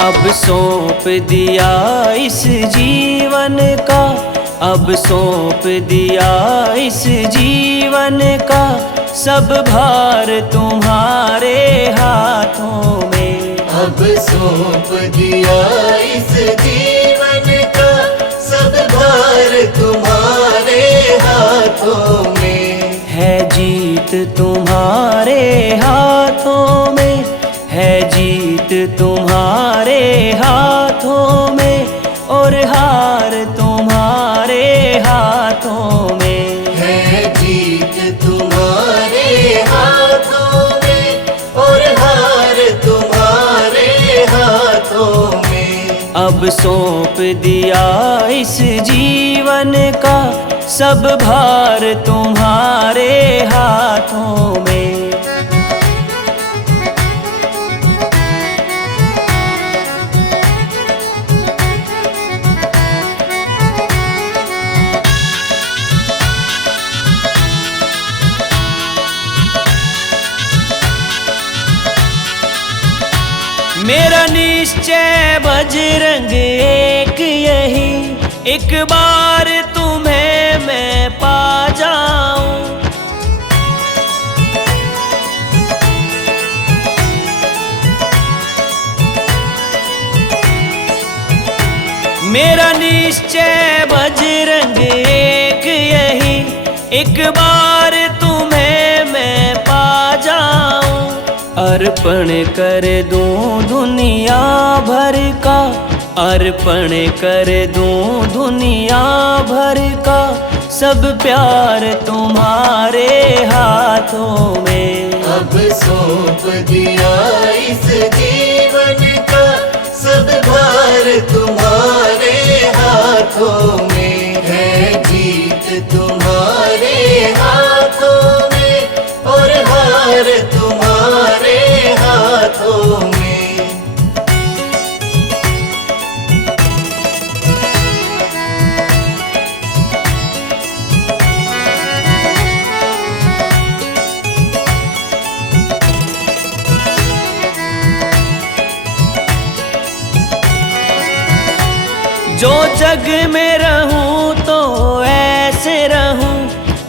अब सौंप दिया इस जीवन का, अब सौंप दिया इस जीवन का, सब भार तुम्हारे हाथों में। अब सौंप दिया इस जीवन का, सब भार तुम्हारे हाथों में। है जीत तुम्हारे हाथों में, है जीत तुम्हारे हाथों में, और हार तुम्हारे हाथों में। है जीत तुम्हारे हाथों में, और हार तुम्हारे हाथों में। अब सौंप दिया इस जीवन का, सब भार तुम्हारे हाथों में। मेरा निश्चय बजरंग एक यही, एक बार तुम्हें मैं पा जाऊं। मेरा निश्चय बजरंग एक यही, एक बार तुम्हें मैं पा जाऊं। अर्पण कर दूं दुनिया भर का, अर्पण कर दूं दुनिया भर का, सब प्यार तुम्हारे हाथों में। अब सौंप दिया इस जीवन का, सब भार तुम्हारे हाथों में। है जीत तुम्हारे हाथों में, और हार तुम्हारे हाथों में। जो जग में रहूं तो ऐसे रहूं,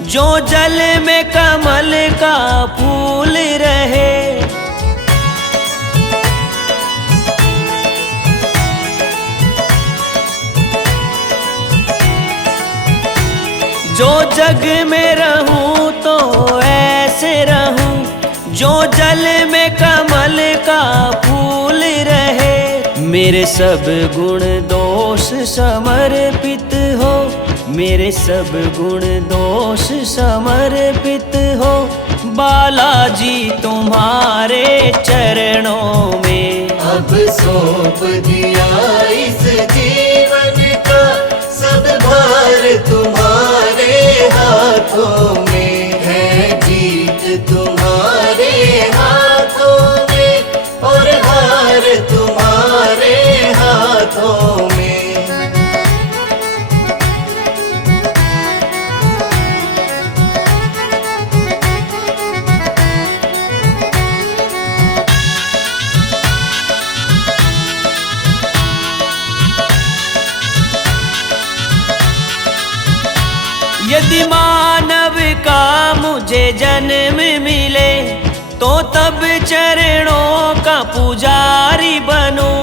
जो जल में कमल का फूल रहे। जो जग में रहूं तो ऐसे रहूं, जो जल में कमल का फूल रहे। मेरे सब गुण दोष समर्पित हो, मेरे सब गुण दोष समर्पित हो, बालाजी तुम्हारे चरणों में। अब सौंप दिया इस जीवन का, सब भार तुम्हारे हाथों में। है जीत तुम्हारे हाथों में, और हार तुम्हारे हाथों में। यदि मानव का मुझे जन्म मिले, तो तब चरणों का पुजारी बनूं।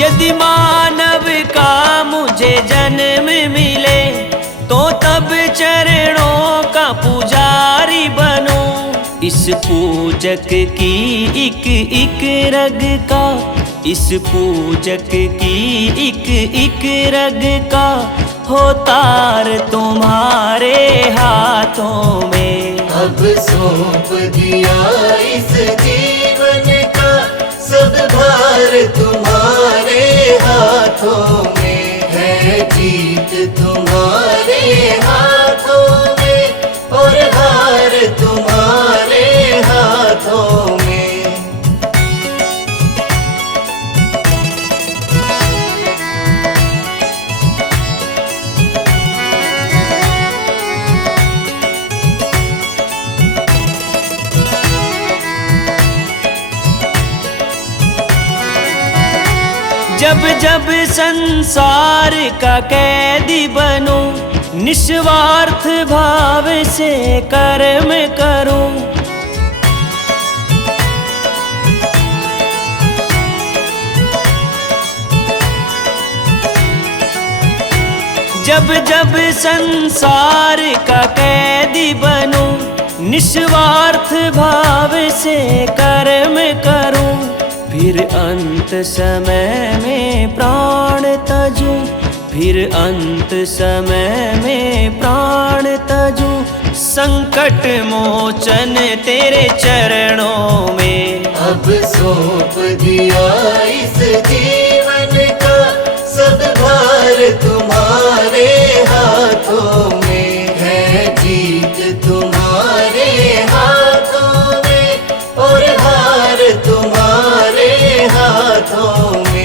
यदि मानव का मुझे जन्म मिले, तो तब चरणों का पुजारी बनूं। इस पूजक की एक एक रग का, इस पूजक की एक एक रग का, हो तार तुम्हारे हाथों में। अब सौंप दिया इस जीवन का, सब भार तुम्हारे हाथों में। है जीत तुम्हारे हाथों में, और हार तुम्हारे हाथों में। जब जब संसार का कैदी बनूं, निस्वार्थ भाव से कर्म करूं। जब जब संसार का कैदी बनूं, निस्वार्थ भाव से कर्म करूं। फिर अंत समय में प्राण तजूं, फिर अंत समय में प्राण तजूं। संकट मोचन तेरे चरणों में अब सौंप दिया इस जीवन का सब भार तुम्हारे हाथों में है। जीत तुम्हारे हाथों में और हार तुम्हारे हाथों में।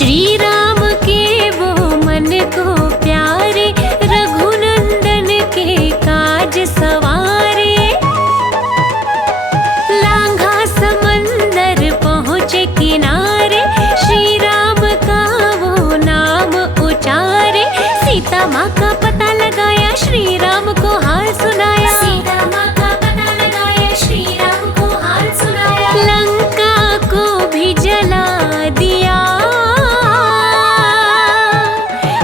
श्री राम के वो मन को प्यारे, रघुनंदन के काज सवारे। लांघा समंदर पहुँचे किनारे, श्री राम का वो नाम उचारे। सीता माँ का पता लगाया, श्री राम को हाल सुनाया। सीता माँ का पता लगाया, श्री राम को हाल सुनाया। लंका को भी जला दिया,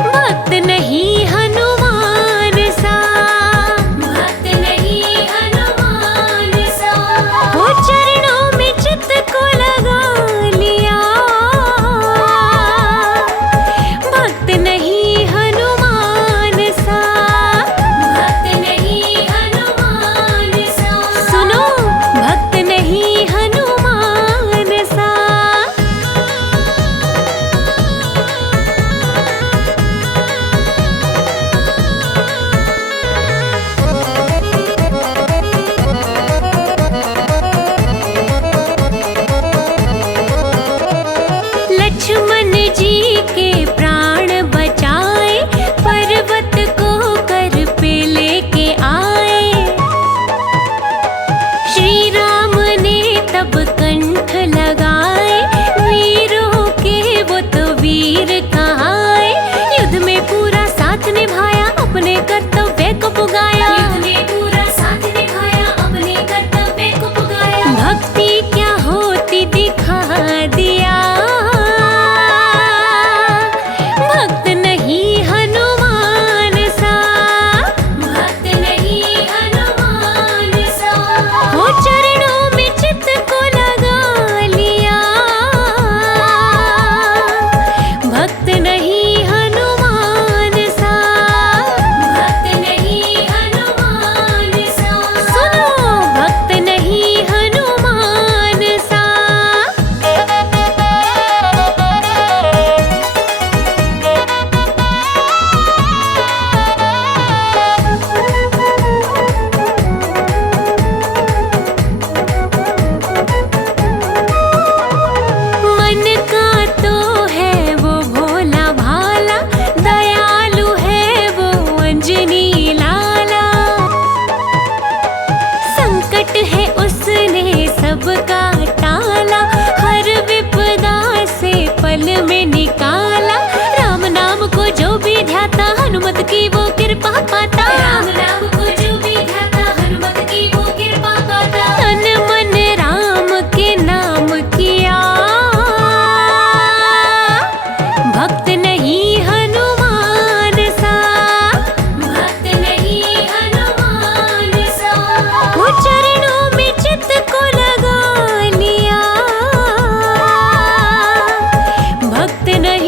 भक्त नहीं हनुमान सा, भक्त नहीं हनुमान सा। वो चरणों में चित्त को लगा लिया, भक्त नहीं हनुमान सा, भक्त नहीं हनुमान सा। सुनो, भक्त नहीं हनुमान सा। लक्ष्मण जी के प्राण बचाए, पर्वत को कर पे लेके आए। श्री राम ने तब कंठ लगाए, वीरों के वो तो वीर कहाए। युद्ध में पूरा साथ निभाया, अपने कर्तव्य को पुगाया। युद्ध में पूरा साथ निभाया, अपने कर्तव्य को पुगाया। भक्ति क्या होती दिखा दिया, भक्त नहीं हनुमान सा, भक्त नहीं हनुमान सा। वो चरणों में चित्त को लगा लिया, भक्त नहीं हनुमान सा, भक्त नहीं हनुमान सा। सुनो, भक्त नहीं हनुमान सा। मन का तो है वो भोला भाला, दयालु है वो अंजनी लाला। संकट है उसने सबका टाला, हर विपदा से पल में निकाला। राम नाम को जो भी ध्याता, हनुमत की वो कृपा पाता। राम नाम को जो भी ध्याता, हनुमत की वो कृपा पाता। तन मन राम के नाम किया, भक्त नहीं हनुमान सा, भक्त नहीं हनुमान सा। वो चरणों में चित्त को लगा लिया, भक्त नहीं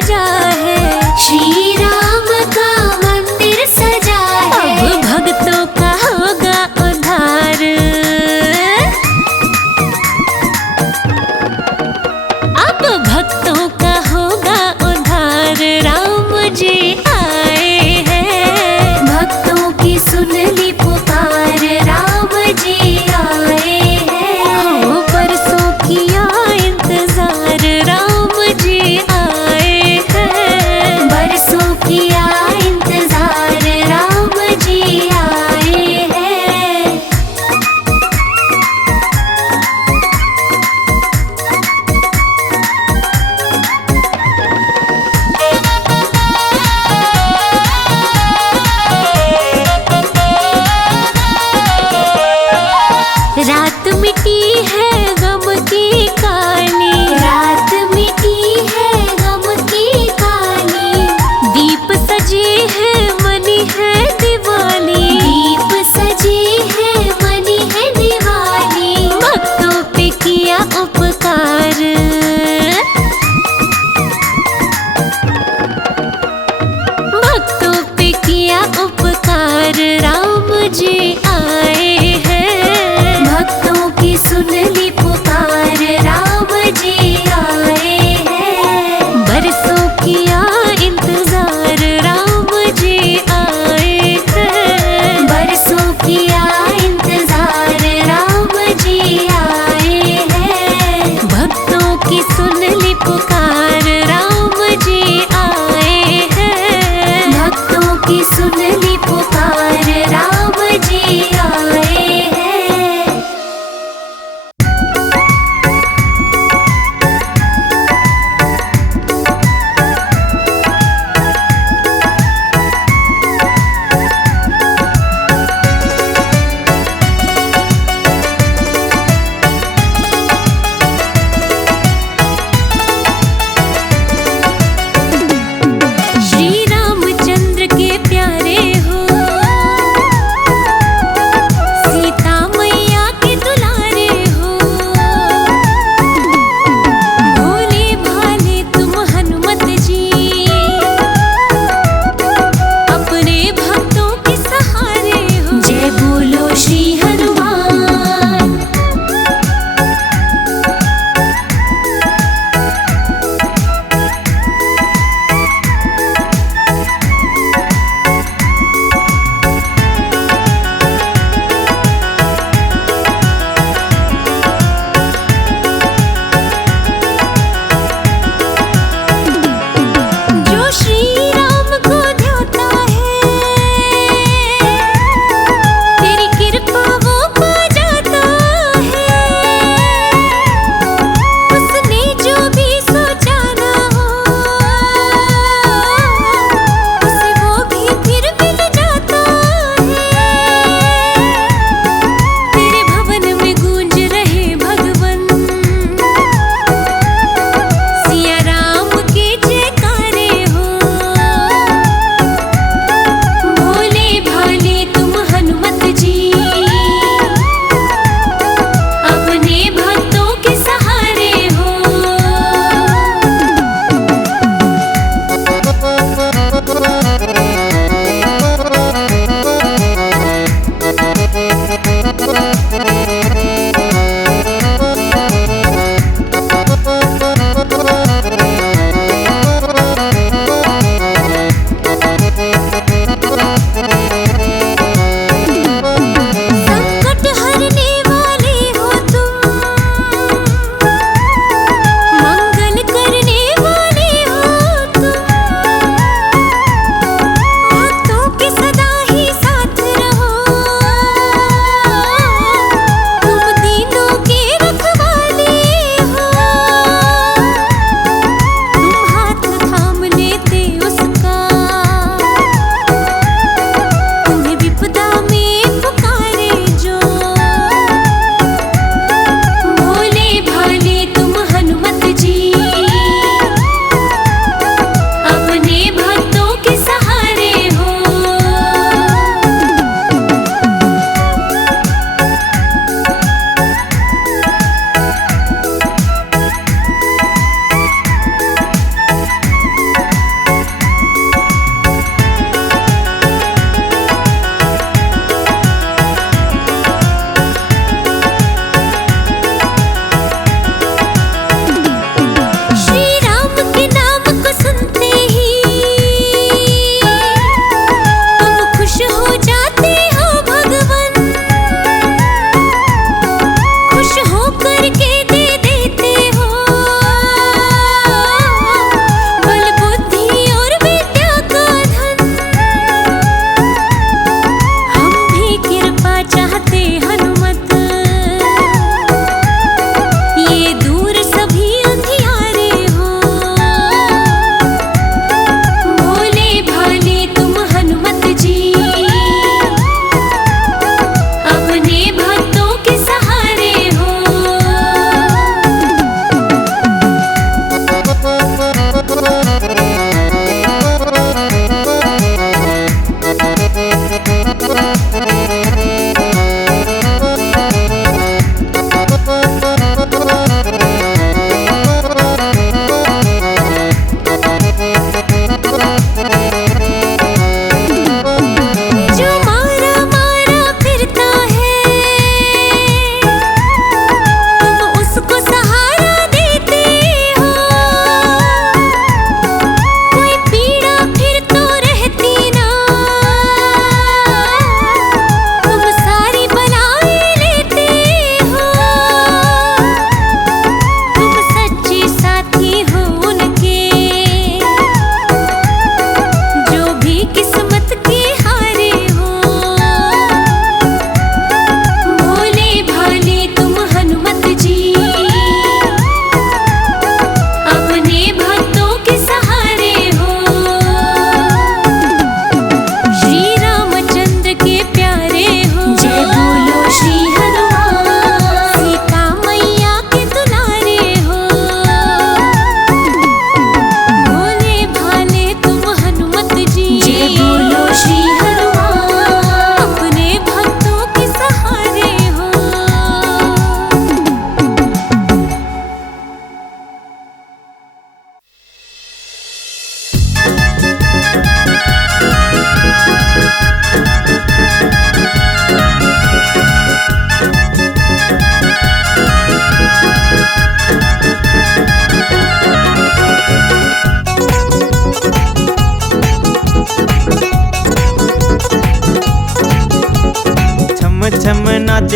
सजा है, श्री राम का मंदिर सजा है। अब भक्तों का होगा उद्धार, अब भक्तों का होगा उद्धार, राम जी आए हैं। भक्तों की सुन ली पुकार, राम जी आए हैं। हो बरसों किया इंतजार, राम जी आए हैं।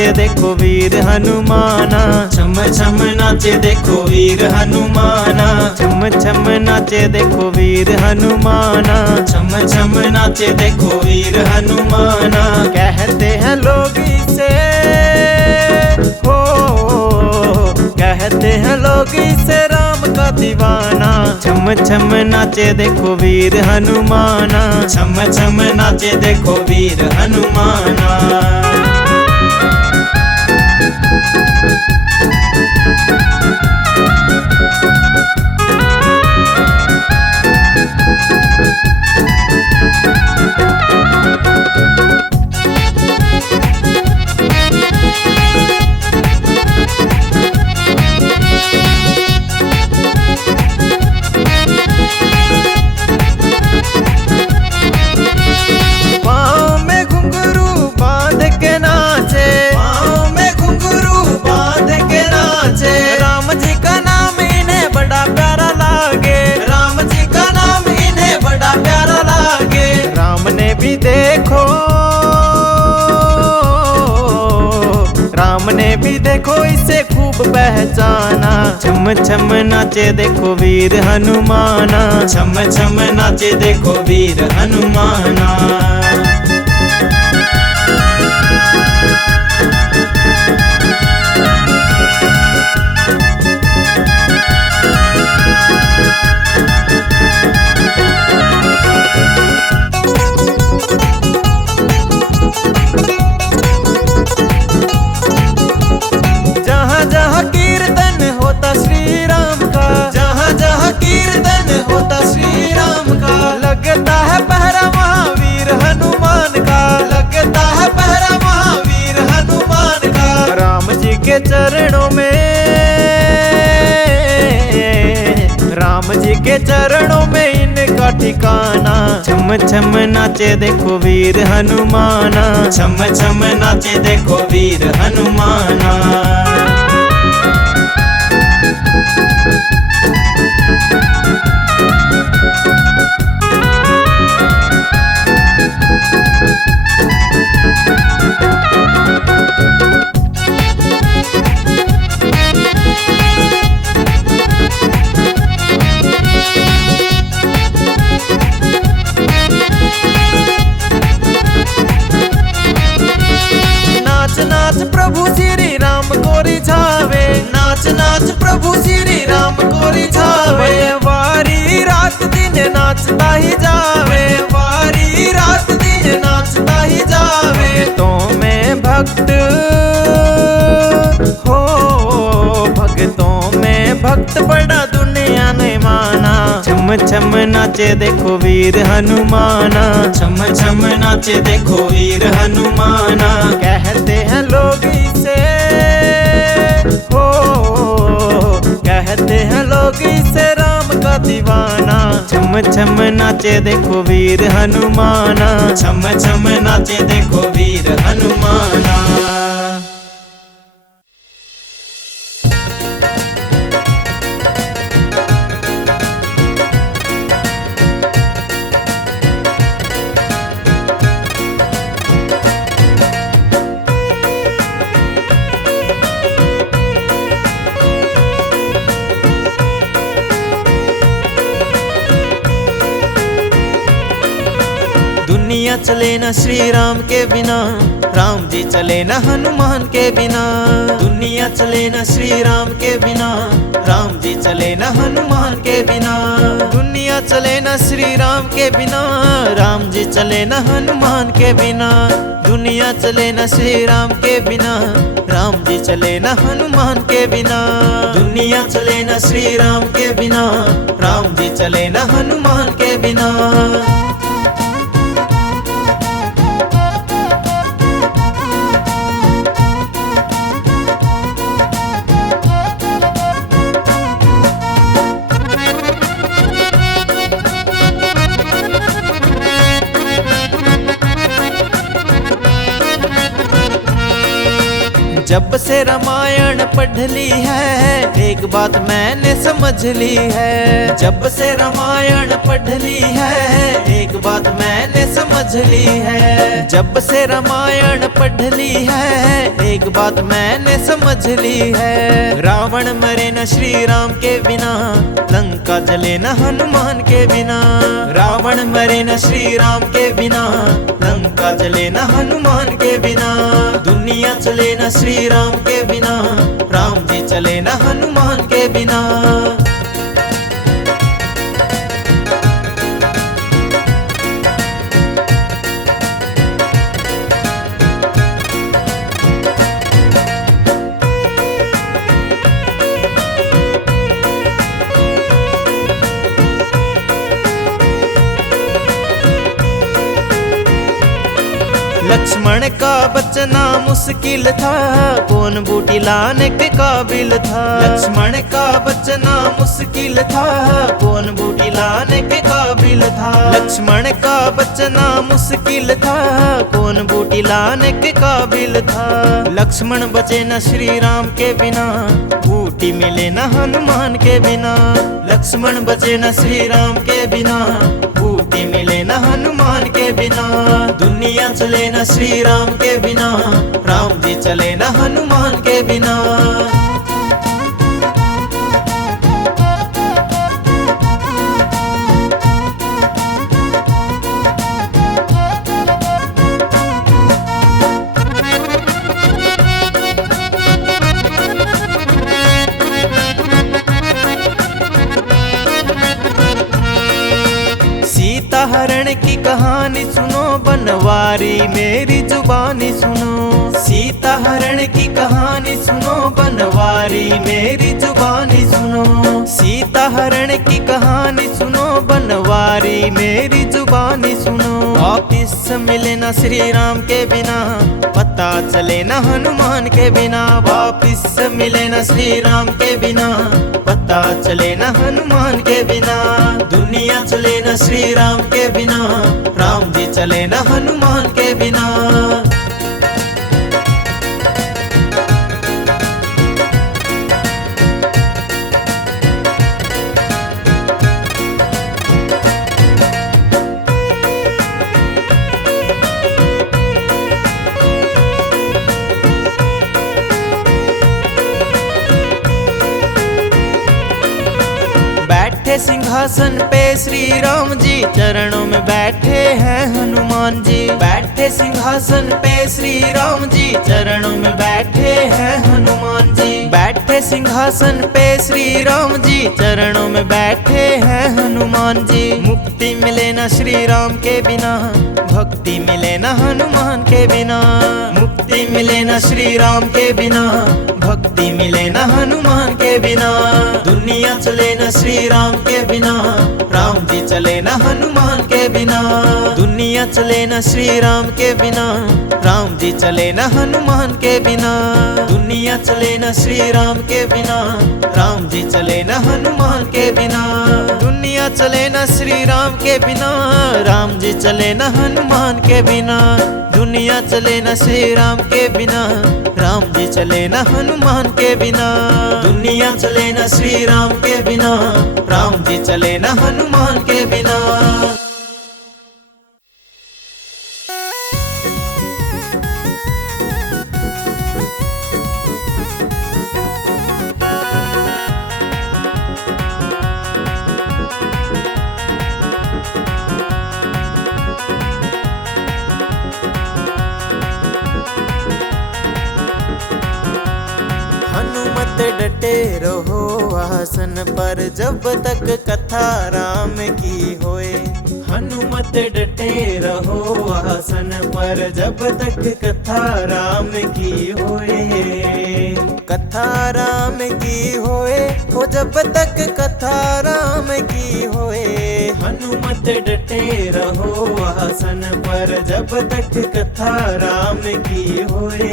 नाचे देखो वीर हनुमाना, छम छम नाचे देखो वीर हनुमाना, छम छम नाचे देखो वीर हनुमाना, छम छम नाचे देखो वीर हनुमाना। कहते हैं लोग इसे हो, कहते हैं लोग इसे राम का दीवाना। छम छम नाचे देखो वीर हनुमाना, छम छम नाचे देखो वीर हनुमाना। राम ने भी देखो इसे खूब पहचाना। छम छम नाचे देखो वीर हनुमाना, छम छम नाचे देखो वीर हनुमाना। के चरणों में, राम जी के चरणों में इनका ठिकाना। छम छम नाचे देखो वीर हनुमाना, छम छम नाचे देखो वीर हनुमाना। प्रभु श्री राम को रिझावे, नाच नाच प्रभु श्री राम को रिझावे। वारी रात दिन नाचता ही जावे, वारी रात दिन नाचता ही जावे। तो मैं भक्त हो, भक्तों में भक्त बड़ा दुनिया ने माना। छम छम नाचे देखो वीर हनुमाना, छम छम नाचे देखो वीर हनुमाना। कहते हैं लोग इसे हो, कहते हैं लोग इसे राम का दीवाना। छम छम नाचे देखो वीर हनुमाना, छम छम नाचे देखो वीर हनुमाना। दुनिया चले न श्री राम के बिना, राम जी चले न हनुमान के बिना। दुनिया चले न श्री राम के बिना, राम जी चले न हनुमान के बिना। दुनिया चले न श्री राम के बिना, राम जी चले न हनुमान के बिना। दुनिया चले न श्री राम के बिना, राम जी चले न हनुमान के बिना। दुनिया चले न श्री राम के बिना, राम जी चले न हनुमान के बिना। जब से रामायण पढ़ ली है, एक बात मैंने समझ ली है। जब से रामायण पढ़ ली है, एक बात मैंने समझ ली है। जब से रामायण पढ़ ली है, एक बात मैंने समझ ली है। रावण मरे न श्री राम के बिना, लंका जले न हनुमान के बिना। रावण मरे न श्री राम के बिना, लंका जले न हनुमान के बिना। दुनिया चले न श्री राम के बिना, राम जी चले न हनुमान के बिना। लक्ष्मण का बचना मुश्किल था, कौन बूटी लाने के काबिल था। लक्ष्मण का बचना मुश्किल था, कौन बूटी लाने के काबिल था। लक्ष्मण का बचना मुश्किल था, कौन बूटी लाने के काबिल था। लक्ष्मण बचे न श्री राम के बिना, बूटी मिले न हनुमान के बिना। लक्ष्मण बचे न श्री राम के बिना, बूटी मिले न हनुमान के बिना। दुनिया चले न श्री राम के बिना, राम जी चले न हनुमान के बिना। सीता हरण की कहानी सुनो, बनवारी मेरी जुबानी सुनो। सीता हरण की कहानी सुनो, बनवारी मेरी जुबानी सुनो। सीता हरण की कहानी सुनो, बनवारी मेरी जुबानी सुनो। वापिस मिले न श्री राम के बिना, पता चले न हनुमान के बिना। वापिस मिले न श्री राम के बिना, पता चले न हनुमान के बिना। दुनिया चले न श्री राम के बिना, राम जी चले न हनुमान के बिना। बैठे सिंहासन पे श्री राम जी, चरणों में बैठे हैं हनुमान जी। बैठे सिंहासन पे श्री राम जी, चरणों में बैठे हैं हनुमान जी। बैठे सिंहासन पे श्री राम जी, चरणों में बैठे हैं हनुमान जी। मुक्ति मिले न श्री राम के बिना, भक्ति मिले न हनुमान के बिना। मुक्ति मिले न श्री राम के बिना, भक्ति मिले न हनुमान के बिना। दुनिया चले न श्री राम के बिना, राम जी चले न हनुमान के बिना। दुनिया चले न श्री राम के बिना, राम जी चले न हनुमान के बिना। दुनिया चले न श्री राम के बिना, राम जी चले न हनुमान के बिना। दुनिया चले न श्री राम के बिना, राम जी चले न हनुमान के बिना। दुनिया चले न श्री राम के बिना, राम जी चले न हनुमान के बिना। दुनिया चले न श्री राम के बिना, राम जी चले न हनुमान के बिना। हनुमत डटे रहो आसन पर, जब तक कथा राम की होए। हनुमत डटे रहो आसन पर, जब तक कथा राम की होए। कथा राम की होए, हो जब तक कथा राम की होए। हनुमत डटे रहो आसन पर, जब तक कथा राम की होए।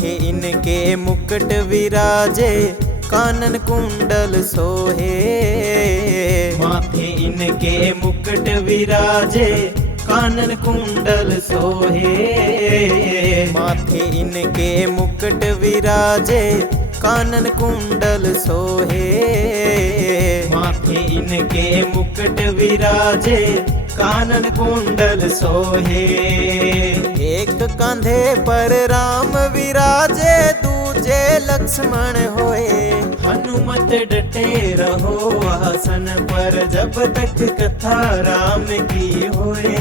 माथे इनके मुकुट विराजे, कानन कुंडल सोहे। माथे इनके मुकुट विराजे, कानन कुंडल सोहे। माथे इनके मुकुट विराजे, कानन कुंडल सोहे। माथे इनके मुकुट विराजे, कानन कुंडल सोहे। एक कंधे पर राम विराजे, दूजे लक्ष्मण होए। हनुमत डटे रहो आसन पर, जब तक कथा राम की होए।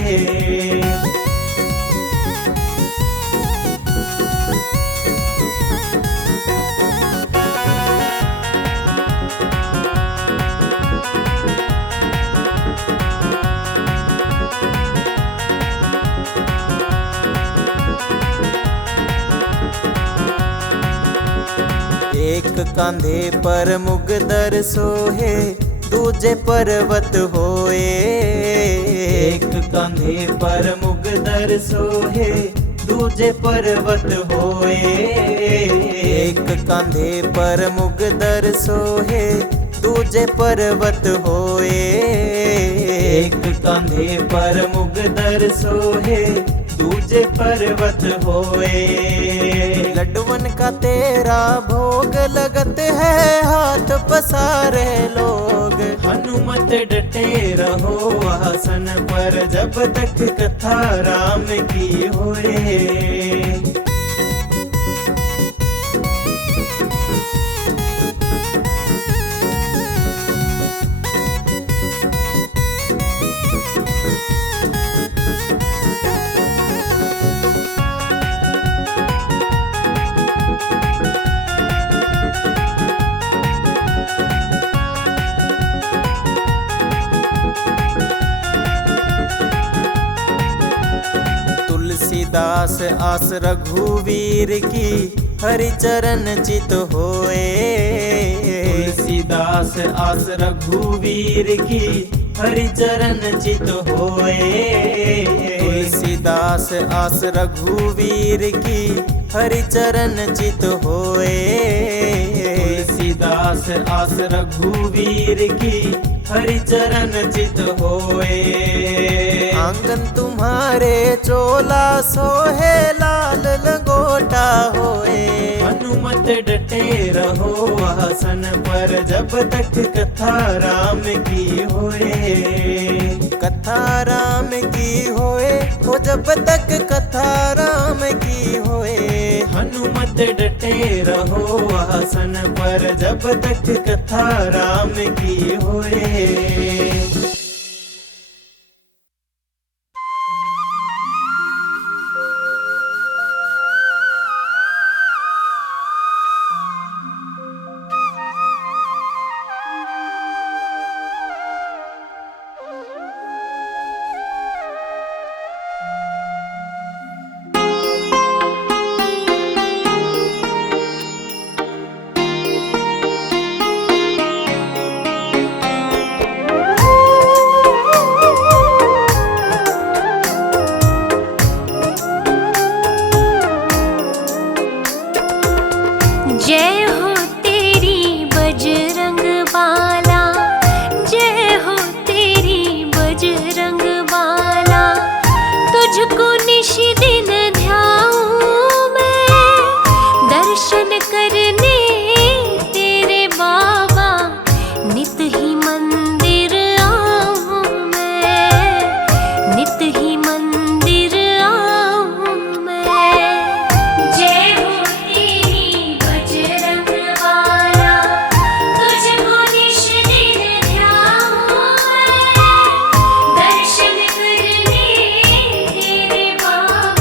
एक कांधे पर मुगदर सोहे, दूजे पर्वत होए। एक कांधे पर मुगदर सोहे, दूजे पर्वत होए। एक कांधे पर मुगदर सोहे, दूजे पर्वत होए। एक कांधे पर मुगदर सोहे, दूजे पर्वत होए। लड्डुवन का तेरा भोग लगते है, हाथ पसारे लोग। हनुमत डटे रहो आसन पर, जब तक कथा राम की होए। तुलसीदास आस रघुवीर की, हरि चरण चित होए। तुलसीदास आस रघुवीर की, हरि चरण चित होए। तुलसीदास आस रघुवीर की, हरि चरण चित होए। तुलसीदास आस रघुवीर की, हरि चरण चित होए। आंगन तुम्हारे चोला सोहे, लाल लंगोटा होए। हनुमत डटे रहो आसन पर, जब तक कथा राम की होए। कथा राम की होए, हो जब तक कथा राम की होए। हनुमत डटे रहो आसन पर, जब तक कथा राम की होए। जय हो तेरी बजरंग बाला, जय हो तेरी बजरंग बाला। तुझको निश दिन ध्याऊं मैं, दर्शन करने तेरे बाबा। नित ही मंदिर आऊं मैं, नित ही मंदिर आऊं मैं। जय हो तेरी बजरंग बाला, तुझको निश दिन ध्याऊं मैं, दर्शन करने तेरे बाबा।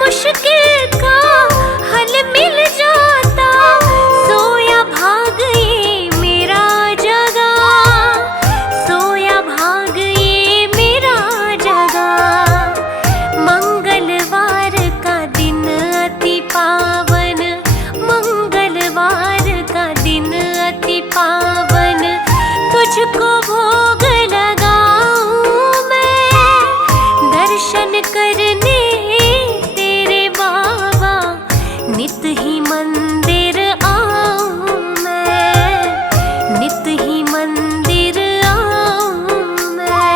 मुश्किल का हल मिल जाता, सोया भाग ये मेरा जगा, सोया भाग ये मेरा जगा। मंगलवार का दिन अति पावन, मंगलवार का दिन अति पावन, तुझको भोग लगाऊं मैं, दर्शन करने तेरे बाबा नित ही मंदिर आऊं मैं, नित ही मंदिर आऊं मैं।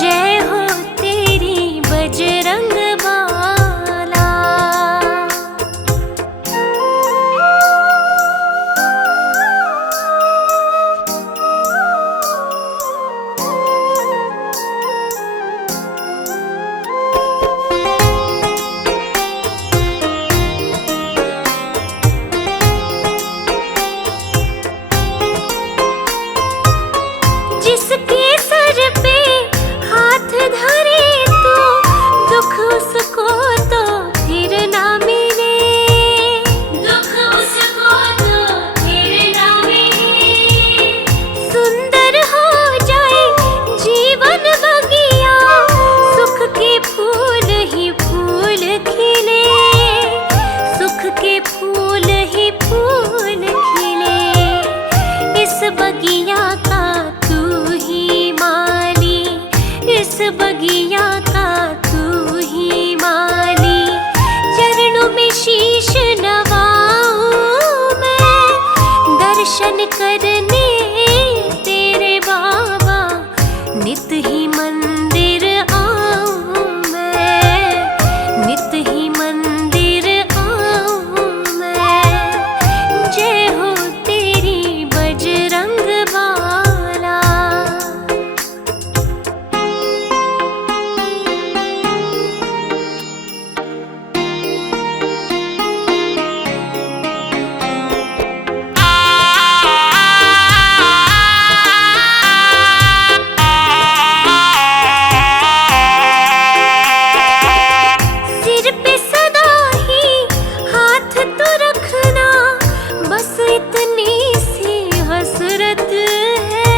जय हो तेरी बजरंग बाला। जिसके सर पे हाथ धरे तो दुख उसको तो फिर ना मिले, दुख उसको तो फिर ना मिले। सुंदर हो जाए जीवन बगिया, सुख के फूल ही फूल खिले, सुख के फूल ही फूल खिले। इस बगिया का तू ही माली, इस बगिया का तू ही माली। चरणों में शीश नवाऊं मैं, दर्शन करने तेरे बाबा नित ही मंदिर आऊं मैं, नित ही मंदिर आऊं मैं। जय हो तेरी बजरंग बाला। सिर पे सदा ही हाथ तो रखना, बस इतनी सी हसरत है,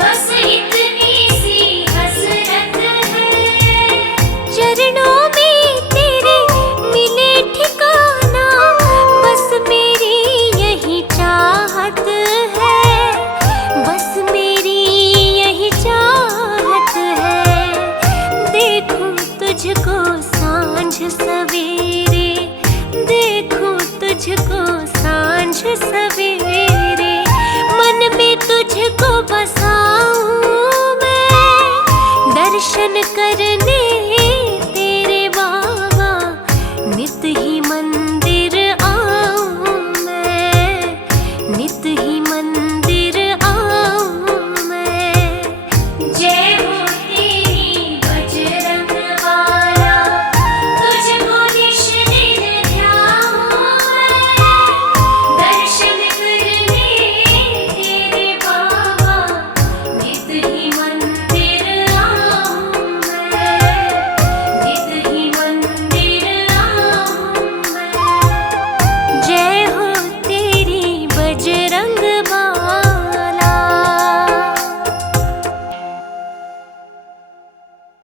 बस इतनी सी हसरत है। चरणों में तेरे मिले ठिकाना, बस मेरी यही चाहत है, बस मेरी यही चाहत है। देखूं तुझको सांझ सवेरे, देखूं तुझको सांझ सवेरे, मन में तुझको बस